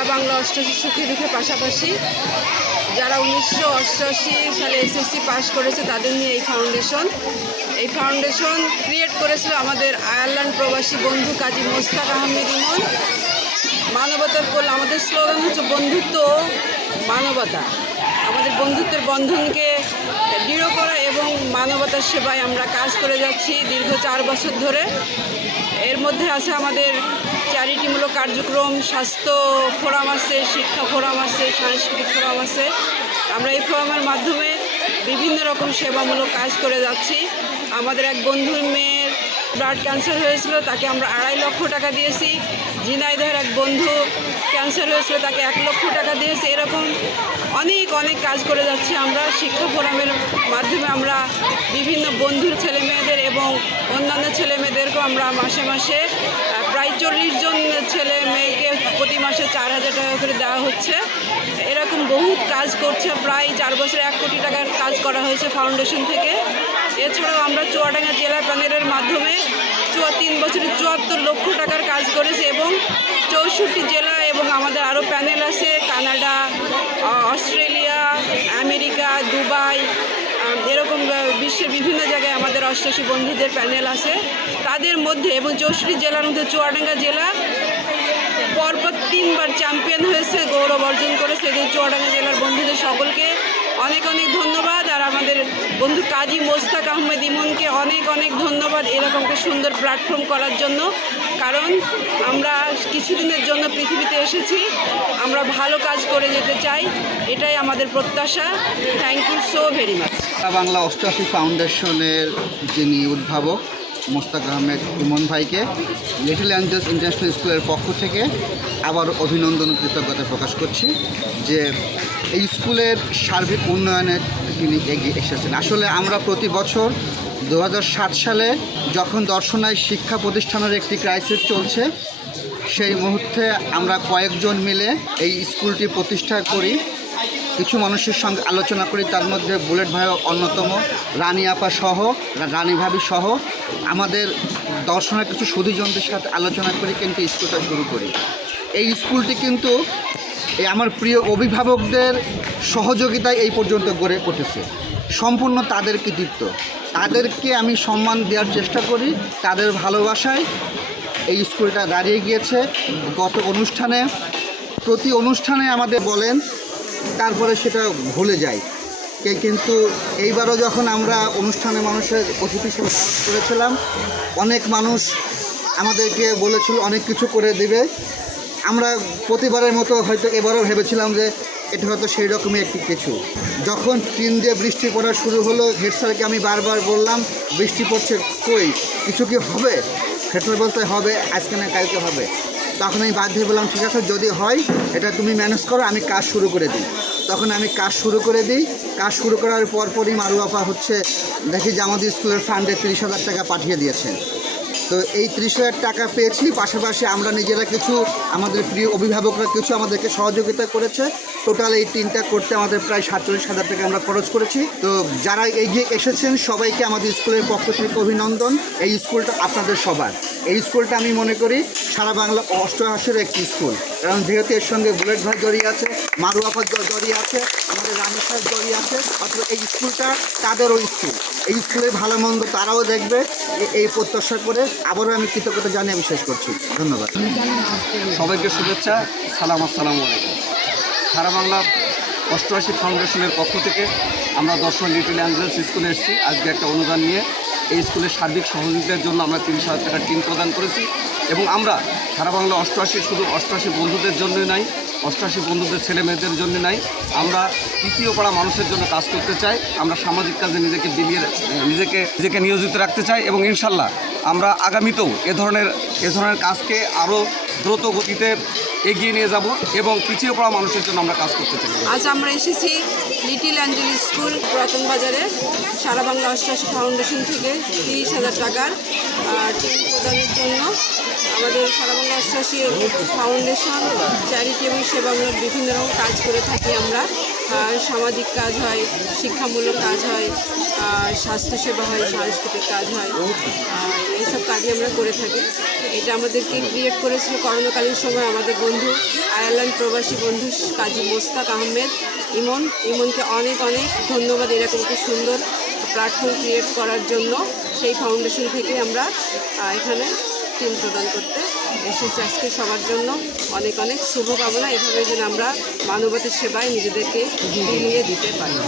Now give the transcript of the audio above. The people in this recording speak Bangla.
সারা বাংলা অষ্টআশি সুখে দুঃখে পাশাপাশি যারা 1988 সালে এসএসসি পাস করেছে তাদের নিয়ে এই ফাউন্ডেশন ক্রিয়েট করেছিল আমাদের আয়ারল্যান্ড প্রবাসী বন্ধু কাজী মোস্তাক আহমেদ ইমন। মানবতার কল্যাণ, আমাদের স্লোগান হচ্ছে বন্ধুত্ব মানবতা। আমাদের বন্ধুত্বের বন্ধনকে দৃঢ় করা এবং মানবতার সেবায় আমরা কাজ করে যাচ্ছি দীর্ঘ 4 বছর ধরে। এর মধ্যে আছে আমাদের চ্যারিটিমূলক কার্যক্রম, স্বাস্থ্য ফোরাম আছে, শিক্ষা ফোরাম আছে, সাংস্কৃতিক ফোরাম আছে। আমরা এই ফোরামের মাধ্যমে বিভিন্ন রকম সেবামূলক কাজ করে যাচ্ছি। আমাদের এক বন্ধুর মেয়ের ব্লাড ক্যান্সার হয়েছিল, তাকে আমরা 2.5 লক্ষ টাকা দিয়েছি। ঝিনাইদহের এক বন্ধু ক্যান্সার হয়েছিল, তাকে 1 লক্ষ টাকা দিয়েছি। এরকম অনেক কাজ করে যাচ্ছি আমরা। শিক্ষা ফোরামের মাধ্যমে আমরা বিভিন্ন বন্ধুর ছেলে মেয়েদের এবং অন্যান্য ছেলে মেয়েদেরকেও আমরা মাসে প্রায় 40 জন ছেলে মেয়েকে প্রতি মাসে 4,000 টাকা করে দেওয়া হচ্ছে। এরকম বহু কাজ করছে। প্রায় 4 বছরে 1 কোটি টাকার কাজ করা হয়েছে ফাউন্ডেশন থেকে। এছাড়াও আমরা চুয়াডাঙ্গা জেলা প্যানেলের মাধ্যমে 3 বছরে 74 লক্ষ টাকার কাজ করেছি এবং 64 জেলা এবং আমাদের আরও প্যানেল আছে কানাডা, অস্ট্রেলিয়া, আমেরিকা, দুবাই, এরকম বিশ্বের বিভিন্ন জায়গায় আমাদের 88 বন্ধুদের প্যানেল আছে। তাদের মধ্যে এবং 64 জেলার মধ্যে চুয়াডাঙ্গা জেলা পরপর 3 বার চ্যাম্পিয়ন হয়েছে, গৌরব অর্জন করেছে। এই চুয়াডাঙ্গা জেলার বন্ধুদের সকলকে অনেক ধন্যবাদ। আর আমাদের বন্ধু কাজী মোস্তাক আহমেদ ইমনকে অনেক ধন্যবাদ এরকম একটা সুন্দর প্ল্যাটফর্ম করার জন্য। কারণ আমরা কিছুদিনের জন্য পৃথিবীতে এসেছি, আমরা ভালো কাজ করে যেতে চাই, এটাই আমাদের প্রত্যাশা। Thank you so very much. Bangla অষ্টআশি ফাউন্ডেশনের যিনি উদ্ভাবক মোস্তাক আহমেদ ইমন ভাইকে লিটল অ্যাঞ্জেলস ইন্টারন্যাশনাল স্কুলের পক্ষ থেকে আবার অভিনন্দন ও কৃতজ্ঞতা প্রকাশ করছি যে এই স্কুলের সার্বিক উন্নয়নে তিনি এগিয়ে এসেছেন। আসলে আমরা প্রতি বছর 2007 সালে যখন দর্শনায় শিক্ষা প্রতিষ্ঠানের একটি ক্রাইসিস চলছে, সেই মুহূর্তে আমরা কয়েকজন মিলে এই স্কুলটি প্রতিষ্ঠা করি। কিছু মানুষের সঙ্গে আলোচনা করি, তার মধ্যে বুলেট ভাই অন্যতম, রানী আপা সহ, রানী ভাবি সহ আমাদের দর্শনের কিছু সুধীজনদের সাথে আলোচনা করি কিন্তু স্কুলটা শুরু করি। এই স্কুলটি কিন্তু আমার প্রিয় অভিভাবকদের সহযোগিতায় এই পর্যন্ত গড়ে উঠেছে, সম্পূর্ণ তাদের কৃতিত্ব। তাদেরকে আমি সম্মান দেওয়ার চেষ্টা করি, তাদের ভালোবাসায় এই স্কুলটা দাঁড়িয়ে গিয়েছে। গত প্রতি অনুষ্ঠানে আমাদের বলেন, তারপরে সেটা ভুলে যায়। কিন্তু এইবারও যখন আমরা অনুষ্ঠানে মানুষের অতিথি হিসেবে করেছিলাম, অনেক মানুষ আমাদেরকে বলেছিল অনেক কিছু করে দেবে। আমরা প্রতিবারের মতো হয়তো এবারও ভেবেছিলাম যে এটা হয়তো সেই রকমই একটি কিছু। যখন 3 দিয়ে বৃষ্টি পড়া শুরু হলো, হেড স্যারকে আমি বারবার বললাম বৃষ্টি পড়ছে, কই কিছু কি হবে? হেড স্যার বলতে হবে, আজকে না কালকে হবে। তখন আমি বাধ্য হয়ে বললাম ঠিক আছে, যদি হয় এটা তুমি ম্যানেজ করো, আমি কাজ শুরু করে দিই। তখন আমি কাজ শুরু করে দিই। কাজ শুরু করার পরপরই মারু আপা দেখি যে আমাদের স্কুলের ফান্ডে 30,000 টাকা পাঠিয়ে দিয়েছেন। তো এই 30,000 টাকা পেয়েছি, পাশাপাশি আমরা নিজেরা কিছু, আমাদের প্রিয় অভিভাবকরা কিছু আমাদেরকে সহযোগিতা করেছে। টোটাল এই টিমটা করতে আমাদের প্রায় 47,000 টাকা আমরা খরচ করেছি। তো যারা এগিয়ে এসেছেন সবাইকে আমাদের স্কুলের পক্ষ থেকে অভিনন্দন। এই স্কুলটা আপনাদের সবার। এই স্কুলটা আমি মনে করি সারা বাংলা অষ্টআশির একটি স্কুল, কারণ যেহেতু এর সঙ্গে বুলেট ভাই জড়িয়ে আছে, মারু আপা জড়িয়ে আছে, আমাদের রানী সাহেব জড়িয়ে আছে, অথবা এই স্কুলটা তাদেরও স্কুল। এই স্কুলের ভালো মন্দ তারাও দেখবে, এই প্রত্যাশা করে আবারও আমি কৃতজ্ঞতা জানিয়ে বিশ্বাস করছি। ধন্যবাদ সবাইকে, শুভেচ্ছা, আসসালামু আলাইকুম। সারা বাংলা অষ্টআশি ফাউন্ডেশনের পক্ষ থেকে আমরা দর্শন লিটল অ্যাঞ্জেলস স্কুলে এসেছি আজকে একটা অনুদান নিয়ে। এই স্কুলের সার্বিক সহযোগিতার জন্য আমরা 30,000 টাকার টিম প্রদান করেছি এবং আমরা সারা বাংলা অষ্টআশি শুধু অষ্টআশি বন্ধুদের জন্যই নাই, অষ্টআশি বন্ধুদের ছেলে মেয়েদের জন্য নাই, আমরা পিছিয়ে পড়া মানুষের জন্য কাজ করতে চাই। আমরা সামাজিক কাজে নিজেকে নিয়োজিত রাখতে চাই এবং ইনশাল্লাহ আমরা আগামীতেও এ ধরনের কাজকে আরও দ্রুত গতিতে এগিয়ে নিয়ে যাব এবং পিছিয়ে পড়া মানুষের জন্য আমরা কাজ করতে চাই। আজ আমরা এসেছি লিটল অ্যাঞ্জেলস স্কুল পুরাতন বাজারে সারা বাংলা অষ্টআশি ফাউন্ডেশন থেকে 30,000 টাকার টিম প্রদানের জন্য। আমাদের সারা বাংলা অষ্টআশি ফাউন্ডেশন চ্যারিটি এবং সেবামূলক বিভিন্ন রকম কাজ করে থাকি আমরা। সামাজিক কাজ হয়, শিক্ষামূলক কাজ হয়, স্বাস্থ্যসেবা হয়, সাংস্কৃতিক কাজ হয়, এইসব কাজই আমরা করে থাকি। এটা আমাদেরকে ক্রিয়েট করেছিল করোনাকালীন সময় আমাদের বন্ধু, আয়ারল্যান্ড প্রবাসী বন্ধু কাজী মোস্তাক আহমেদ ইমনকে অনেক অনেক ধন্যবাদ এরকম একটি সুন্দর প্ল্যাটফর্ম ক্রিয়েট করার জন্য। সেই ফাউন্ডেশন থেকে আমরা এখানে টিম প্রদান করতে এসেছি। আজকে সবার জন্য অনেক অনেক শুভকামনা, এভাবে যেন আমরা মানবতার সেবায় নিজেদেরকে বিলিয়ে দিতে পারি।